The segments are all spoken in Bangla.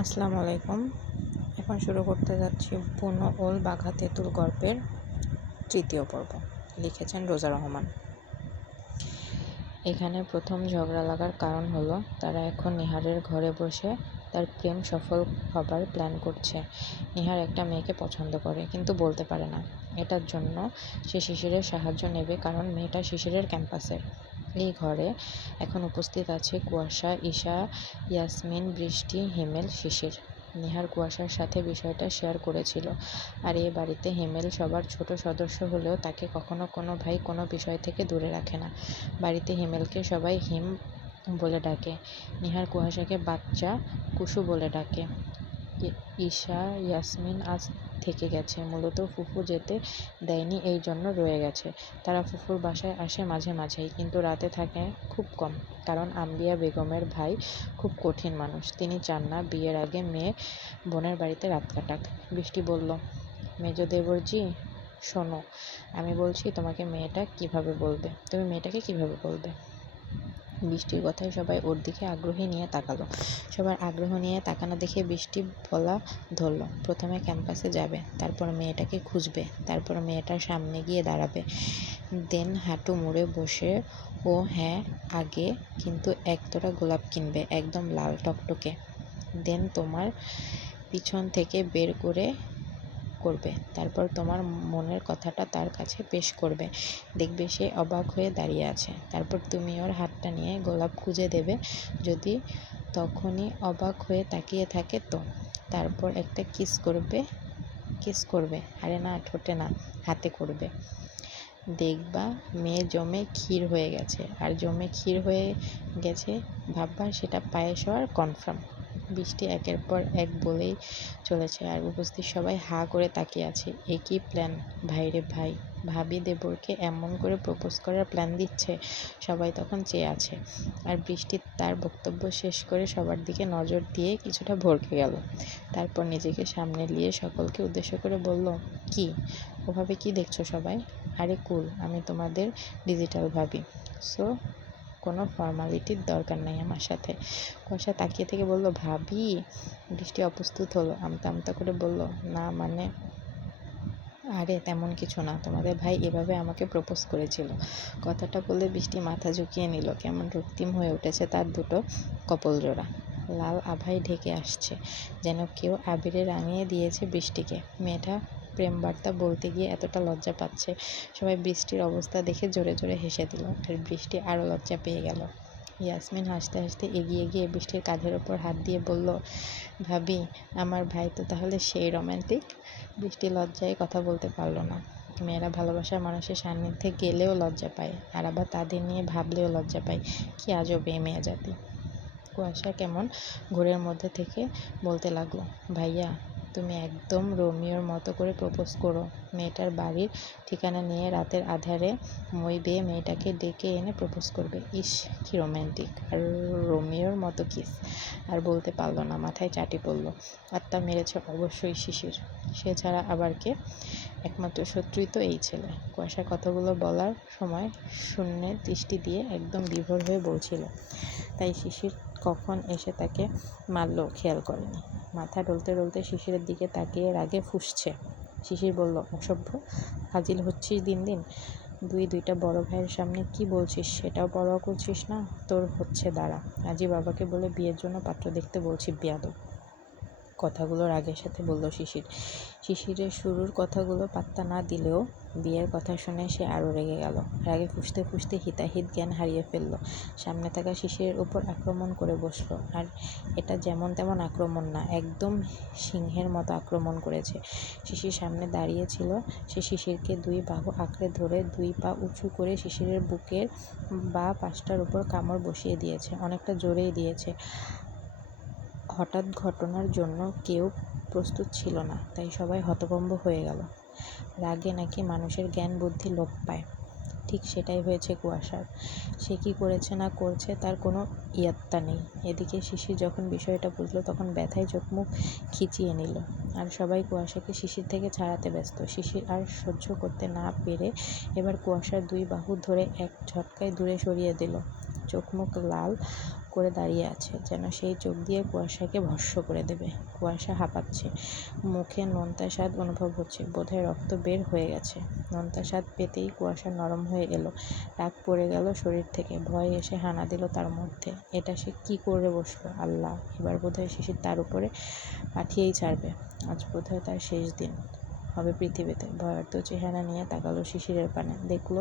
আসসালামু আলাইকুম। এখন শুরু করতে যাচ্ছি বুনো ওল বাঘা তেঁতুল গল্পের তৃতীয় পর্ব। লিখেছেন রোজা রহমান। এখানে প্রথম ঝগড়া লাগার কারণ হলো তারা এখন নিহারের ঘরে বসে তার প্রেম সফল হবার প্ল্যান করছে। নিহার একটা মেয়েকে পছন্দ করে কিন্তু বলতে পারে না। এটার জন্য সে শিশিরের সাহায্য নেবে, কারণ মেয়েটা শিশিরের ক্যাম্পাসের। এই ঘরে এখন উপস্থিত আছে কুয়াশা, ঈশা, ইয়াসমিন, বৃষ্টি, হিমেল, শিশির। নিহার কুয়াশার সাথে বিষয়টা শেয়ার করেছিল। আর এ বাড়িতে হিমেল সবার ছোট সদস্য হলেও তাকে কখনো কোনো ভাই কোনো বিষয় থেকে দূরে রাখে না। বাড়িতে হিমেলকে সবাই হিম বলে ডাকে। নিহার কুয়াশাকে বাচ্চা কুসু বলে ডাকে। ঈশা, ইয়াসমিন আজ থেকে গেছে, মূলত ফুফু যেতে দেয়নি এই জন্য রয়ে গেছে। তারা ফুফুর বাসায় আসে মাঝে মাঝেই, কিন্তু রাতে থাকে খুব কম, কারণ আম্বিয়া বেগমের ভাই খুব কঠিন মানুষ। তিনি চান না বিয়ের আগে মেয়ে বোনের বাড়িতে রাত কাটাক। বৃষ্টি বলল, মেজ দেবরজি শোনো, আমি বলছি তুমি মেয়েটাকে কিভাবে বলবে? বৃষ্টির কথায় সবাই ওর দিকে আগ্রহী নিয়ে তাকালো। সবার আগ্রহ নিয়ে তাকানো দেখে বৃষ্টি বলা ধরল, প্রথমে ক্যাম্পাসে যাবে, তারপর মেয়েটাকে খুঁজবে, তারপর মেয়েটার সামনে গিয়ে দাঁড়াবে, দেন হাঁটু মুড়ে বসে ও হ্যাঁ আগে কিন্তু একতোড়া গোলাপ কিনবে, একদম লাল টকটকে, দেন তোমার পিছন থেকে বের করবে, তারপর তোমার মনের কথাটা তার কাছে পেশ করবে। দেখবে সে অবাক হয়ে দাঁড়িয়ে আছে, তারপর তুমি ওর হাতটা নিয়ে গোলাপ খুঁজে দেবে। যদি তখনই অবাক হয়ে তাকিয়ে থাকে তো তারপর একটা কিস করবে, আরে না, ঠোঁটে না, হাতে করবে। দেখবা মেয়ে জমে ক্ষীর হয়ে গেছে, আর জমে ক্ষীর হয়ে গেছে ভাববা সেটা পায়েস হওয়ার কনফার্ম। বৃষ্টি একের পর এক বলেই চলেছে, আর উপস্থিত সবাই হা করে তাকিয়ে আছে। এ কি প্ল্যান ভাইরে ভাই, ভাবি দেবরকে এমন করে প্রপোজ করার প্ল্যান দিচ্ছে। সবাই তখন চেয়ে আছে, আর বৃষ্টি তার বক্তব্য শেষ করে সবার দিকে নজর দিয়ে কিছুটা ভড়কে গেল। তারপর নিজেকে সামনে নিয়ে সকলকে উদ্দেশ্য করে বলল, কি ওভাবে কি দেখছো সবাই? আরে কুল, আমি তোমাদের ডিজিটাল ভাবি, সো কোনো ফর্মালিটির দরকার নাই আমার সাথে। কুয়াশা তাকিয়ে থেকে বলল, ভাবি? বৃষ্টি অপ্রস্তুত হলো, আমতা আমতা করে বলল, না মানে আরে তেমন কিছু না, তোমাদের ভাই এভাবে আমাকে প্রপোজ করেছিল। কথাটা বলে বৃষ্টি মাথা ঝুঁকিয়ে নিল, কেমন রক্তিম হয়ে উঠেছে তার দুটো কপল জোড়া। লাল আভায় ঢেকে আসছে, যেন কেউ আবিরে রাঙিয়ে দিয়েছে বৃষ্টিকে। মেয়েটা প্রেম বার্তা বলতে গিয়ে এতটা লজ্জা পাচ্ছে। সবাই বৃষ্টির অবস্থা দেখে জোরে জোরে হেসে দিল, আর বৃষ্টি আরও লজ্জা পেয়ে গেল। ইয়াসমিন হাসতে হাসতে এগিয়ে গিয়ে বৃষ্টির কাঁধের ওপর হাত দিয়ে বলল, ভাবি, আমার ভাই তো তাহলে সেই রোম্যান্টিক। বৃষ্টি লজ্জায় কথা বলতে পারল না। মেয়েরা ভালোবাসার মানুষের সান্নিধ্যে গেলেও লজ্জা পায়, আর আবার তাদের নিয়ে ভাবলেও লজ্জা পায়। কি আজব এই মেয়ে জাতি। কুয়াশা কেমন ঘোরের মধ্যে থেকে বলতে লাগলো, ভাইয়া তুমি একদম রোমিওর মতো করে প্রপোজ করো। মেয়েটার বাড়ির ঠিকানা নিয়ে রাতের আধারে মই বেয়ে মেয়েটাকে ডেকে এনে প্রপোজ করবে। ইস কি রোম্যান্টিক, আর রোমিওর মতো কিস। আর বলতে পারলো না, মাথায় চাটি পড়ল। আত্মা মেরেছে অবশ্যই শিশির, সে ছাড়া আবার কে? একমাত্র শত্রুই তো এই ছেলে। কুয়াশা কথাগুলো বলার সময় শূন্যে দৃষ্টি দিয়ে একদম বিভোর হয়ে বলছিল, তাই শিশির কখন এসে তাকে মারল খেয়াল করেনি। মাথা ডলতে ডলতে শিশিরের দিকে তাকিয়ে রাগে ফুঁসছে। শিশির বলল, অসভ্য, ফাজিল হচ্ছিস দিন দিন। দুইটা বড় ভাইয়ের সামনে কি বলছিস সেটাও পরোয়া করছিস না। তোর হচ্ছে দাঁড়া, আজই বাবাকে বলে বিয়ের জন্য পাত্র দেখতে বলছি, বেয়াদব। কথাগুলো রাগের সাথে বলল শিশির। শিশিরের শুরুর কথাগুলো পাত্তা না দিলেও বিয়ের কথা শুনে সে আরও রেগে গেল। রাগে ফুঁসতে ফুঁসতে হিতাহিত জ্ঞান হারিয়ে ফেলল। সামনে থাকা শিশিরের উপর আক্রমণ করে বসলো। আর এটা যেমন তেমন আক্রমণ না, একদম সিংহের মতো আক্রমণ করেছে। শিশির সামনে দাঁড়িয়ে ছিল, সে শিশিরকে দুই বাহু আঁকড়ে ধরে দুই পা উঁচু করে শিশিরের বুকের বা পাশটার উপর কামড় বসিয়ে দিয়েছে, অনেকটা জোরেই দিয়েছে। হঠাৎ ঘটনার জন্য কেউ প্রস্তুত ছিল না, তাই সবাই হতভম্ব হয়ে গেল। রাগে নাকি মানুষের জ্ঞান বুদ্ধি লোপ পায়, ঠিক সেটাই হয়েছে কুয়াশার। সে কি করেছে না করছে তার কোনো ইয়াত্তা নেই। এদিকে শিশির যখন বিষয়টা বুঝলো তখন ব্যথায় চোখ মুখ খিচিয়ে নিল, আর সবাই কুয়াশাকে শিশির থেকে ছাড়াতে ব্যস্ত। শিশির আর সহ্য করতে না পেরে এবার কুয়াশার দুই বাহু ধরে এক ঝটকায় দূরে সরিয়ে দিল। চোখ মুখ লাল করে দাঁড়িয়ে আছে, যেন সেই চোখ দিয়ে কুয়াশাকে ভস্ম করে দেবে। কুয়াশা হাঁপাচ্ছে, মুখে নোনতা স্বাদ অনুভব হচ্ছে, বোধহয় রক্ত বের হয়ে গেছে। নোনতা স্বাদ পেতেই কুয়াশা নরম হয়ে এলো, রাগ পড়ে গেল শরীর থেকে, ভয় এসে হানা দিল তার মধ্যে। এটা সে কি করে বসলো? আল্লাহ, এবার বোধহয় শিশির তার উপরে পাঠিয়েই ছাড়বে। আজ বোধহয় তার শেষ দিন হবে পৃথিবীতে। ভয়ার্ত চেহারা নিয়ে তাকালো শিশিরের পানে, দেখলো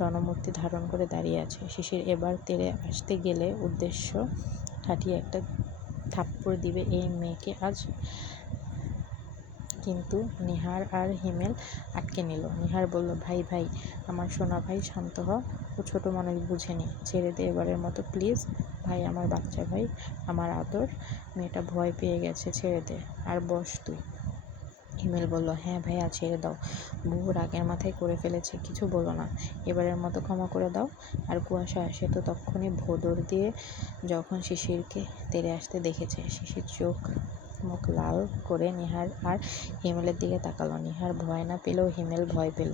রণমূর্তি ধারণ করে দাঁড়িয়ে আছে। শিশির এবার তেড়ে আসতে গেলে উদ্দেশ্য ঠাঠিয়ে একটা থাপ্পড় দিবে এই মেয়েকে আজ, কিন্তু নিহার আর হিমেল আটকে নিল। নিহার বলল, ভাই ভাই, আমার সোনা ভাই, শান্ত হ। ও ছোট মানুষ, বুঝেনি, ছেড়ে দে এবারের মতো প্লিজ। ভাই, আমার বাচ্চা ভাই, আমার আদর। মেয়েটা ভয় পেয়ে গেছে, ছেড়ে দে আর বস তুই। হিমেল বলল, হ্যাঁ ভাইয়া, ছেড়ে দাও। বউ রাগের মাথায় করে ফেলেছে, কিছু বলো না, এবারের মতো ক্ষমা করে দাও। আর কুয়াশা, সে তো তক্ষুনি ভোঁদড় দিয়ে যখন শিশিরকে তেড়ে আসতে দেখেছে। শিশির চোখ মুখ লাল করে নিহার আর হিমেলের দিকে তাকালো। নিহার ভয় না পেলেও হিমেল ভয় পেল।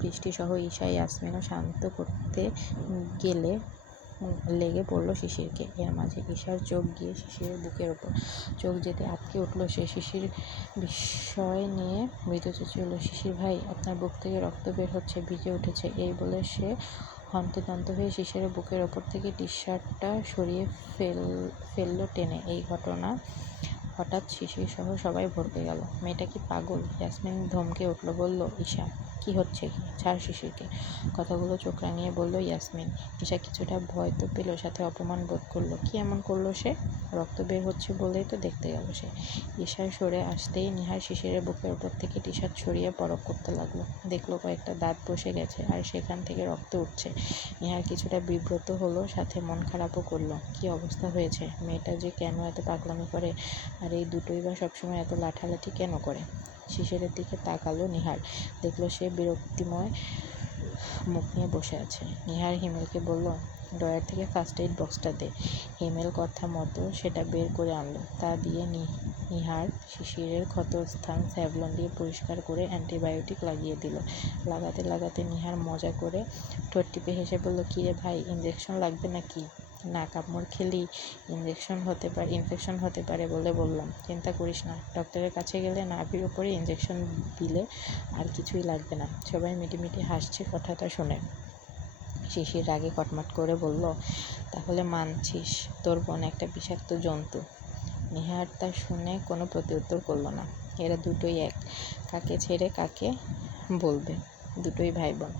বৃষ্টিসহ ঈশা ইয়াসমিনও শান্ত করতে গেলে লেগে পড়ল শিশিরকে। এর মাঝে ঈশার চোখ গিয়ে শিশিরের বুকের ওপর, চোখ যেতে আটকে উঠল সে। শিশির বিস্ময় নিয়ে মৃদু চেঁচিয়ে, শিশির ভাই, আপনার বুক থেকে রক্ত বের হচ্ছে, ভিজে উঠেছে। এই বলে সে হন্তদন্ত হয়ে শিশিরের বুকের ওপর থেকে টি শার্টটা সরিয়ে ফেললো টেনে। এই ঘটনা হঠাৎ শিশির সহ সবাই ভরকে গেল। মেয়েটা কি পাগল? ইয়াসমিন ধমকে উঠল, বলল, ঈশা কি হচ্ছে কি? ছাড় শিশিরকে। কথাগুলো চোখ রাঙিয়ে বলল ইয়াসমিন। ঈশা কিছুটা ভয় তো পেল, সাথে অপমান বোধ করলো। কি এমন করলো সে? রক্ত বের হচ্ছে বলেই তো দেখতে গেল সে। ঈশার সরে আসতেই নিহার শিশিরের বুকের ওপর থেকে টি শার্ট সরিয়ে পরখ করতে লাগলো। দেখলো কয়েকটা দাঁত বসে গেছে আর সেখান থেকে রক্ত উঠছে। নিহার কিছুটা বিব্রত হলো, সাথে মন খারাপও করলো। কি অবস্থা হয়েছে? মেয়েটা যে কেন এত পাগলামি করে, আর এই দুটোই বা সবসময় এত লাঠালাঠি কেন করে? শিশিরের দিকে তাকালো নিহার, দেখলো সে বিরক্তিময় মুখ নিয়ে বসে আছে। নিহার হিমেলকে বলল, ড্রয়ার থেকে ফার্স্ট এইড বক্সটা দে। হিমেল কথা মতো সেটা বের করে আনলো। তা দিয়ে নিহার শিশিরের ক্ষতস্থান স্যাভলন দিয়ে পরিষ্কার করে অ্যান্টিবায়োটিক লাগিয়ে দিল। লাগাতে লাগাতে নিহার মজা করে ঠোঁট টিপে হেসে বলল, কিরে ভাই, ইঞ্জেকশন লাগবে নাকি? না, কামড় খেলেই ইনফেকশন হতে পারে বলে বললাম। চিন্তা করিস না, ডক্টরের কাছে গেলে নাভির ওপরে ইঞ্জেকশন দিলে আর কিছুই লাগবে না। সবাই মিটিমিটি হাসছে কথাটা শুনে। শিশির রাগে কটমট করে বলল, তাহলে মানছিস তোর বোন একটা বিষাক্ত জন্তু? নিহার তা শুনে কোনো প্রত্যুত্তর করলো না। এরা দুটোই এক, কাকে ছেড়ে কাকে বলবে, দুটোই ভাই বোন।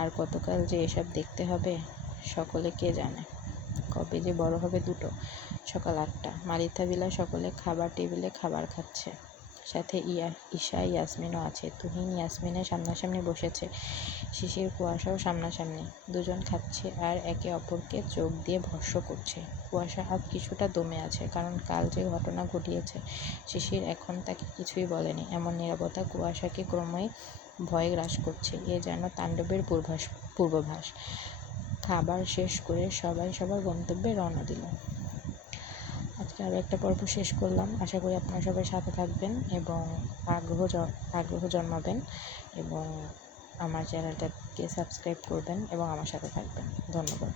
আর কতকাল যে এসব দেখতে হবে সকলে কে জানে। কবে যে বড় হবে দুটো। সকাল 8টা, মালিথা ভিলা সকলে খাবার টেবিলে খাবার খাচ্ছে, সাথে ঈশা ইয়াসমিনও আছে। তুহিন ইয়াসমিনের সামনাসামনি বসেছে, শিশির কুয়াশাও সামনাসামনি। দুজন খাচ্ছে আর একে অপরকে চোখ দিয়ে ভস্ম করছে। কুয়াশা আজ কিছুটা দমে আছে, কারণ কাল যে ঘটনা ঘটিয়েছে। শিশির এখন তাকে কিছুই বলেনি। এমন নীরবতা কুয়াশাকে ক্রমেই ভয় গ্রাস করছে। এ যেন তাণ্ডবের পূর্বাভাস। খাবার শেষ করে সবাই সবার গন্তব্যে রওনা দিল। আজকে আরও একটা পর্ব শেষ করলাম। আশা করি আপনারা সবাই সাথে থাকবেন এবং আগ্রহ জন্মাবেন এবং আমার চ্যানেলটাকে সাবস্ক্রাইব করবেন এবং আমার সাথে থাকবেন। ধন্যবাদ।